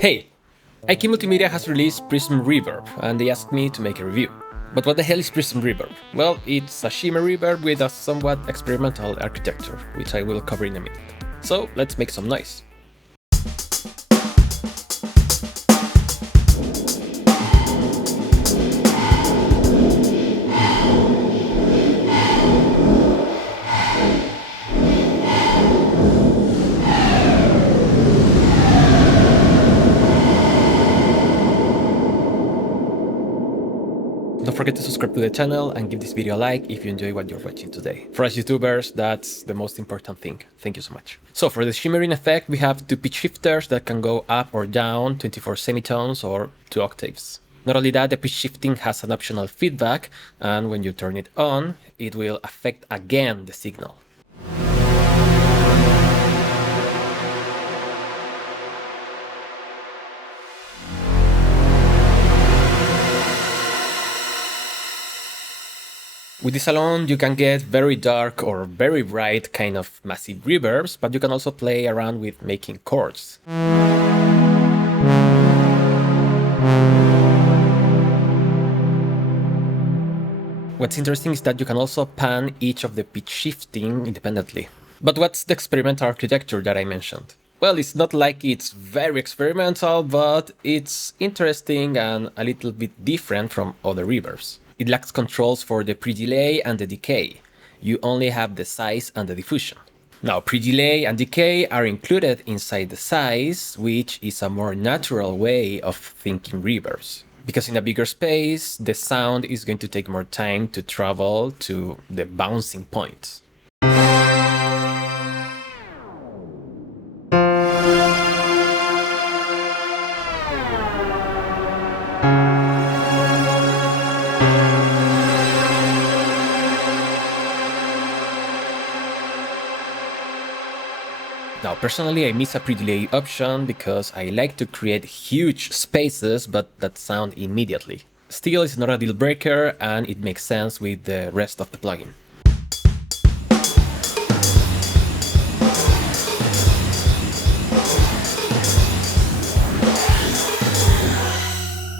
Hey! IK Multimedia has released Prism Reverb, and they asked me to make a review. But what the hell is Prism Reverb? Well, it's a shimmer reverb with a somewhat experimental architecture, which I will cover in a minute. So let's make some noise. Don't forget to subscribe to the channel and give this video a like if you enjoy what you're watching today. For us YouTubers, that's the most important thing. Thank you so much. So for the shimmering effect, we have two pitch shifters that can go up or down, 24 semitones or 2 octaves. Not only that, the pitch shifting has an optional feedback, and when you turn it on, it will affect again the signal. With this alone, you can get very dark or very bright kind of massive reverbs, but you can also play around with making chords. What's interesting is that you can also pan each of the pitch shifting independently. But what's the experimental architecture that I mentioned? Well, it's not like it's very experimental, but it's interesting and a little bit different from other reverbs. It lacks controls for the pre-delay and the decay. You only have the size and the diffusion. Now, pre-delay and decay are included inside the size, which is a more natural way of thinking reverbs. Because in a bigger space, the sound is going to take more time to travel to the bouncing point. Now, personally, I miss a pre-delay option because I like to create huge spaces but that sound immediately. Still, it's not a deal breaker and it makes sense with the rest of the plugin.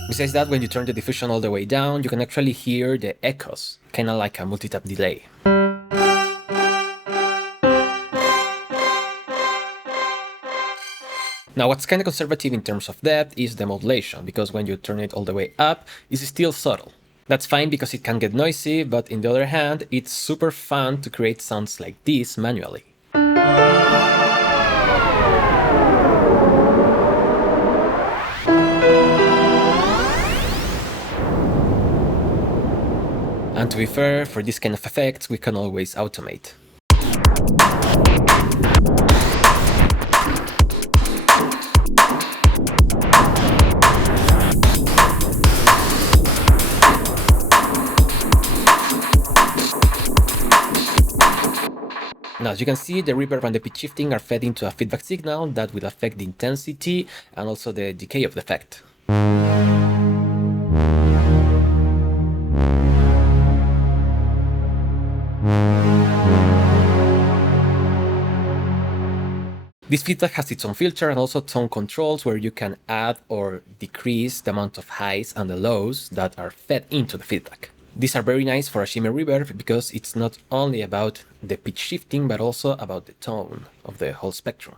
Besides that, when you turn the diffusion all the way down, you can actually hear the echoes, kinda like a multi-tap delay. Now, what's kind of conservative in terms of depth is the modulation, because when you turn it all the way up, it's still subtle. That's fine because it can get noisy, but on the other hand, it's super fun to create sounds like this manually. And to be fair, for this kind of effects, we can always automate. Now, as you can see, the reverb and the pitch shifting are fed into a feedback signal that will affect the intensity and also the decay of the effect. This feedback has its own filter and also tone controls where you can add or decrease the amount of highs and the lows that are fed into the feedback. These are very nice for a shimmer reverb because it's not only about the pitch shifting but also about the tone of the whole spectrum.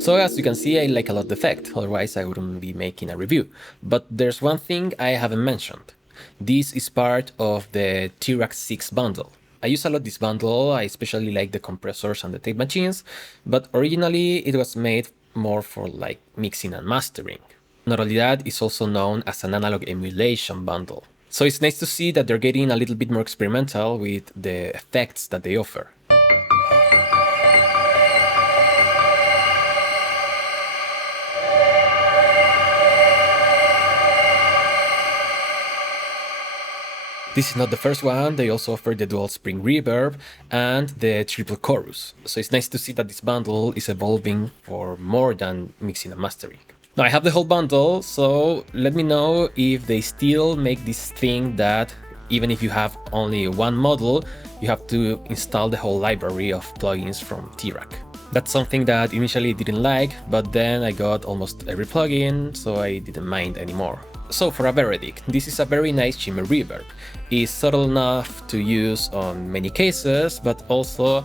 So as you can see, I like a lot the effect, otherwise I wouldn't be making a review. But there's one thing I haven't mentioned. This is part of the T-Rex 6 bundle. I use a lot this bundle, I especially like the compressors and the tape machines, but originally it was made more for like mixing and mastering. Not only that, it's also known as an analog emulation bundle. So it's nice to see that they're getting a little bit more experimental with the effects that they offer. This is not the first one, they also offer the dual spring reverb and the triple chorus. So it's nice to see that this bundle is evolving for more than mixing and mastering. Now I have the whole bundle, so let me know if they still make this thing that even if you have only one model, you have to install the whole library of plugins from T-Rack. That's something that initially I didn't like, but then I got almost every plugin, so I didn't mind anymore. So for a verdict, this is a very nice shimmer reverb. It's subtle enough to use on many cases, but also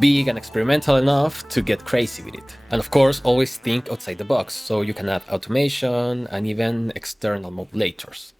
big and experimental enough to get crazy with it. And of course, always think outside the box, so you can add automation and even external modulators.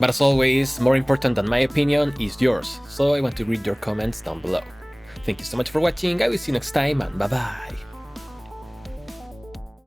But as always, more important than my opinion is yours, so I want to read your comments down below. Thank you so much for watching, I will see you next time, and bye bye!